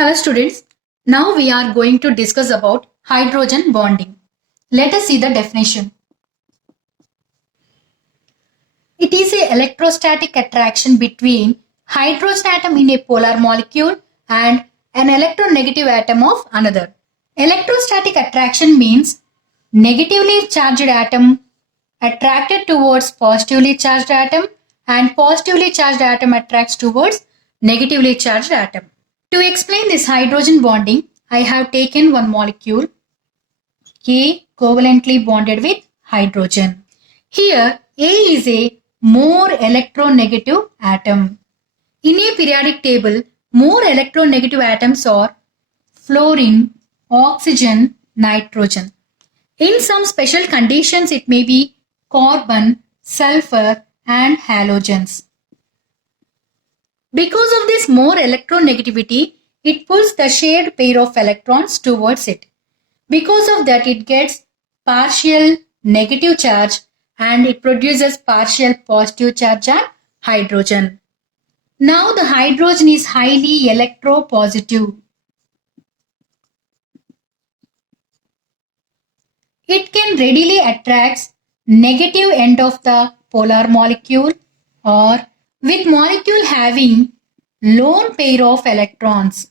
Hello students, now we are going to discuss about hydrogen bonding. Let us see the definition. It is an electrostatic attraction between hydrogen atom in a polar molecule and an electronegative atom of another. Electrostatic attraction means negatively charged atom attracted towards positively charged atom and positively charged atom attracts towards negatively charged atom. To explain this hydrogen bonding, I have taken one molecule A covalently bonded with hydrogen. Here A is a more electronegative atom. In a periodic table, more electronegative atoms are fluorine, oxygen, nitrogen. In some special conditions, it may be carbon, sulfur, and halogens. Because of this more electronegativity, it pulls the shared pair of electrons towards it. Because of that, it gets partial negative charge and it produces partial positive charge on hydrogen. Now the hydrogen is highly electropositive. It can readily attract negative end of the polar molecule or with molecule having lone pair of electrons.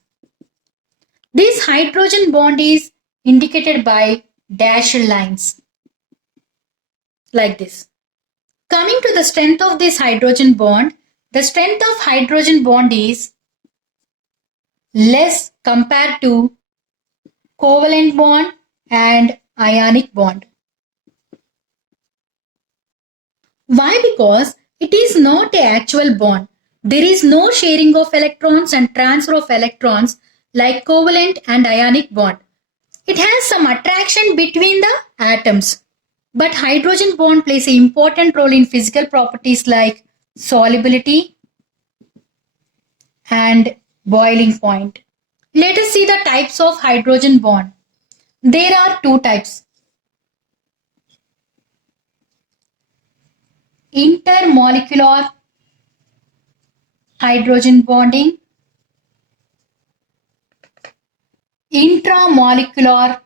This hydrogen bond is indicated by dashed lines like this. Coming to the strength of this hydrogen bond, the strength of hydrogen bond is less compared to covalent bond and ionic bond. Why? Because it is not an actual bond. There is no sharing of electrons and transfer of electrons like covalent and ionic bond. It has some attraction between the atoms. But hydrogen bond plays an important role in physical properties like solubility and boiling point. Let us see the types of hydrogen bond. There are two types. Intermolecular hydrogen bonding, intramolecular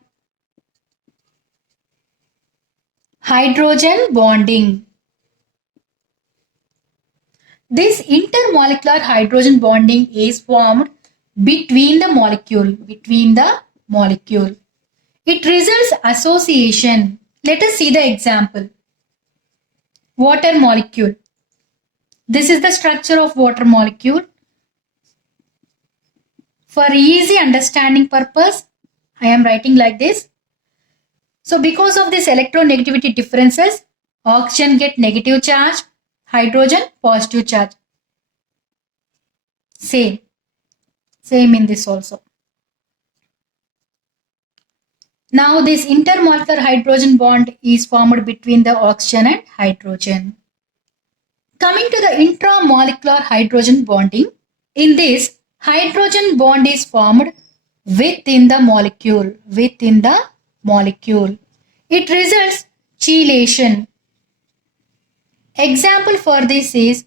hydrogen bonding. This intermolecular hydrogen bonding is formed between the molecule. It results association. Let us see the example. Water molecule. This is the structure of water molecule. For easy understanding purpose, I am writing like this. So because of this electronegativity differences, oxygen get negative charge, hydrogen positive charge. Same in this also. Now this intermolecular hydrogen bond is formed between the oxygen and hydrogen. Coming to the intramolecular hydrogen bonding, in this hydrogen bond is formed within the molecule. It results chelation. Example for this is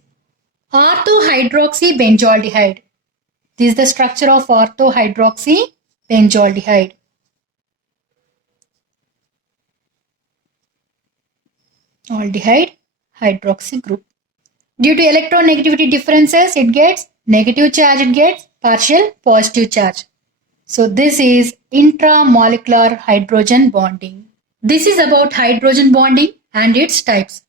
orthohydroxybenzoaldehyde. This is the structure of orthohydroxybenzoaldehyde. Aldehyde hydroxy group. Due to electronegativity differences, it gets negative charge, it gets partial positive charge. So this is intramolecular hydrogen bonding. This is about hydrogen bonding and its types.